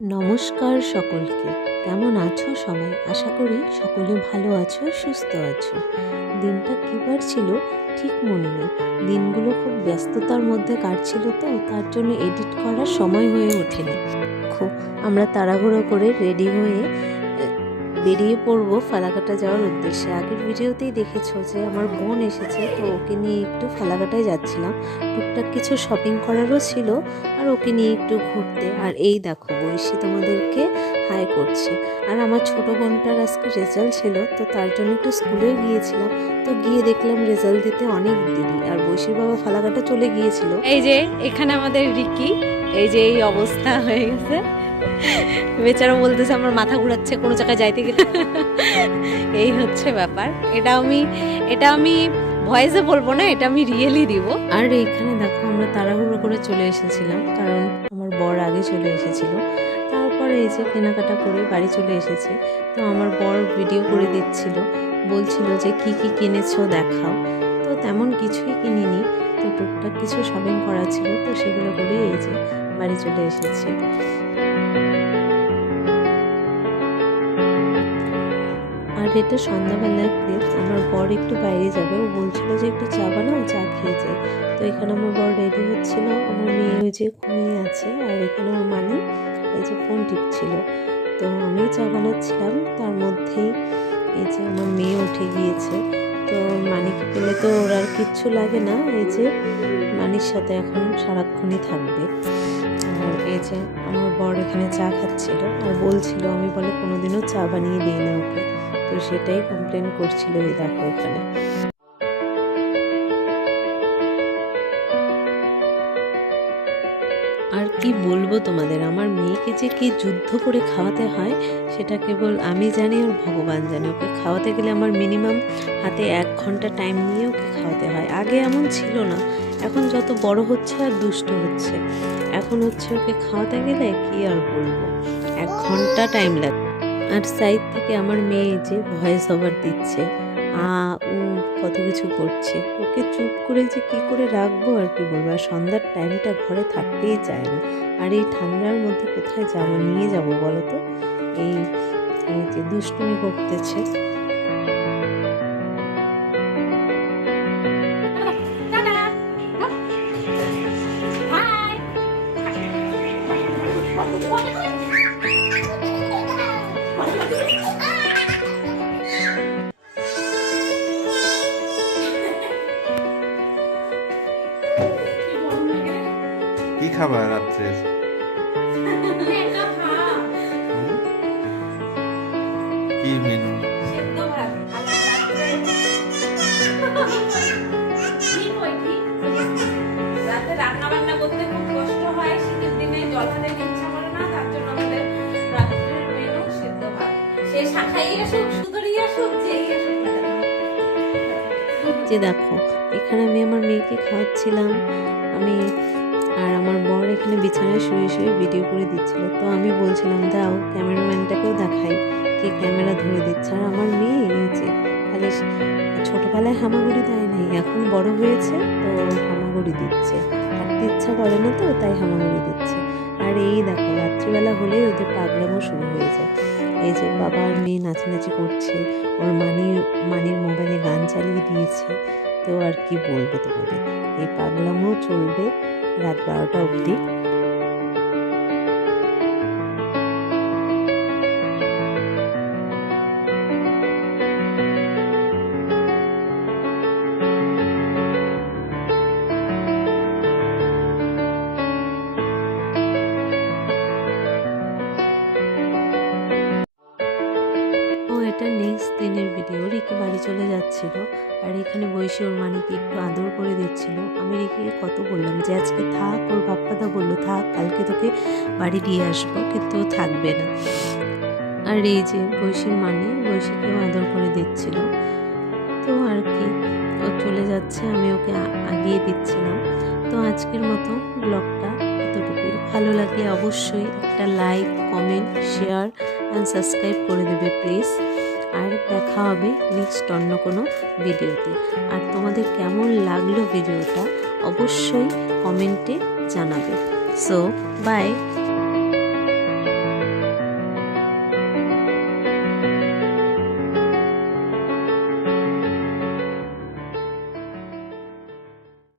নমস্কার সকলকে। কেমন আছো সবাই? আশা করি সকলে ভালো আছো, সুস্থ আছো। দিনটা কীবার ছিল ঠিক মনে নেই। দিনগুলো খুব ব্যস্ততার মধ্যে কাটছিল তো, তার জন্য এডিট করার সময় হয়ে ওঠেনি। খুব আমরা তাড়াহুড়ো করে রেডি হয়ে বেরিয়ে পড়ব ফালাকাটা যাওয়ার উদ্দেশ্যে। আগের ভিডিওতেই দেখেছ যে আমার বোন এসেছে, তো ওকে নিয়ে একটু ফালাকাটায় যাচ্ছিলাম। টুকটাক কিছু শপিং করারও ছিল আর ওকে নিয়ে একটু ঘুরতে। আর এই দেখো, বৈশী তোমাদেরকে হাই করছে। আর আমার ছোট বোনটার আজকে রেজাল্ট ছিল, তো তার জন্য একটু স্কুলে গিয়েছিলাম। তো গিয়ে দেখলাম রেজাল্ট দিতে অনেক দেরি। আর বৈশীর বাবা ফালাকাটা চলে গিয়েছিল। এই যে, এখানে আমাদের রিকি। এই যে, এই অবস্থা হয়ে গেছে। বেচারা বলতেছে, আমার মাথা ঘুরাচ্ছে, কোনো জায়গায় যাইতে গেলে। এই হচ্ছে ব্যাপার। এটা আমি এটা আমি ভয়েসে বলব না, এটা আমি রিয়েলি দিব। আর এইখানে দেখো, আমরা তাড়াহুড়ো করে চলে এসেছিলাম, কারণ আমার বর আগে চলে এসেছিল। তারপর এই যে কেনাকাটা করে বাড়ি চলে এসেছে। তো আমার বর ভিডিও করে দিচ্ছিল, বলছিল যে, কি কি কিনেছো দেখাও। তো তেমন কিছুই কিনিনি। তো টুকটাক কিছু শপিং করা ছিল, তো সেগুলো করে এই যে বাড়ি চলে এসেছি। এটা সন্ধ্যাবেলার ক্লিপস আমার বর একটু বাইরে যাবে। ও বলছিল যে একটু চা বানাও, চা খেয়ে যাই। তো এখানে আমার বর রেডি হচ্ছিল। আমার মেয়ে ওই যে ঘুমিয়ে আছে, আর এখানে ওর মানি এই যে ফোন টিপছিল। তো আমি চা বানাচ্ছিলাম, তার মধ্যেই এই যে আমার মেয়ে উঠে গিয়েছে। তো মানিকে পেলে তো ওর আর কিচ্ছু লাগে না। এই যে মানির সাথে এখন সারাক্ষণই থাকবে। আর এই যে আমার বর এখানে চা খাচ্ছিল। আর বলছিল, আমি বলে কোনোদিনও চা বানিয়ে দিই না ওকে। তো সেটাই কমপ্লেন করছিল এই দেখো এখানে। আর কি বলব তোমাদের, আমার মেয়েকে যে কি যুদ্ধ করে খাওয়াতে হয়, সেটা কেবল আমি জানি আর ভগবান জানে। ওকে খাওয়াতে গেলে আমার মিনিমাম হাতে এক ঘণ্টা টাইম নিয়ে ওকে খাওয়াতে হয়। আগে এমন ছিল না। এখন যত বড় হচ্ছে আর দুষ্ট হচ্ছে। এখন হচ্ছে ওকে খাওয়াতে গেলে কি আর বলব? এক ঘণ্টা টাইম লাগে আর সাইড থেকে আমার মেয়ে যে ভয়েস ওভার দিচ্ছে। আ, উ কত কিছু করছে। ওকে চুপ করে যে কি করে রাখব আর কি বলব? আর সন্ধ্যার টাইমটা ঘরে থাকতেই চায় না। আর এই ঠান্ডার মধ্যে কোথায় যাব নিয়ে যাব বলো তো? এই এই যে দুষ্টুমি করতেছে। কি খাবার রাত্রের হুম? কি মেনু যে দেখো, এখানে আমি আমার মেয়েকে খাওয়াচ্ছিলাম, আমি আর আমার বর এখানে বিছানায় শুয়ে শুয়ে ভিডিও করে দিচ্ছিল। তো আমি বলছিলাম, দাও, ক্যামেরাম্যানটাকেও দেখাই, কে ক্যামেরা ধরে দিচ্ছে। আর আমার মেয়ে যে, খালি ছোটোবেলায় হামাগুড়ি দেয় নাই, এখন বড় হয়েছে, তো হামাগুড়ি দিচ্ছে। হাঁটতে ইচ্ছা করে না তো, তাই হামাগুড়ি দিচ্ছে। আর এই দেখো, রাত্রিবেলা হলেই ওদের পাগলামো শুরু হয়ে যায়। এই যে বাবা আর মেয়ে নাচানাচি করছে, ওর মানি মানির মোবাইলে গান চালিয়ে দিয়েছে, তো আর কি বলব তোমাদের? এই পাগলামও চলবে রাত বারোটা অবধি। এটা নেক্সট দিনের ভিডিও রিকি বাড়ি চলে যাচ্ছিল আর এখানে বসে ওর মানিকে একটু আদর করে দিচ্ছিল। আমি রিকিকে কত বললাম যে, আজকে থাক, ওর বাপ্পাদা বলল, থাক, কালকে তোকে বাড়ি দিয়ে আসব। কিন্তু থাকবে না। আর এই যে বৈশীর মানে বৈশীকেও আদর করে দিচ্ছিল। তো আর কি, ও চলে যাচ্ছে, আমি ওকে আগিয়ে দিচ্ছিলাম। তো আজকের মতো ব্লগটা এতটুকুই। ভালো লাগলে অবশ্যই একটা like comment share and subscribe করে দেবে প্লিজ আর দেখা হবে নেক্সট অন্য কোনো ভিডিওতে আর তোমাদের কেমন লাগল ভিডিওটা অবশ্যই কমেন্টে জানাবে। So by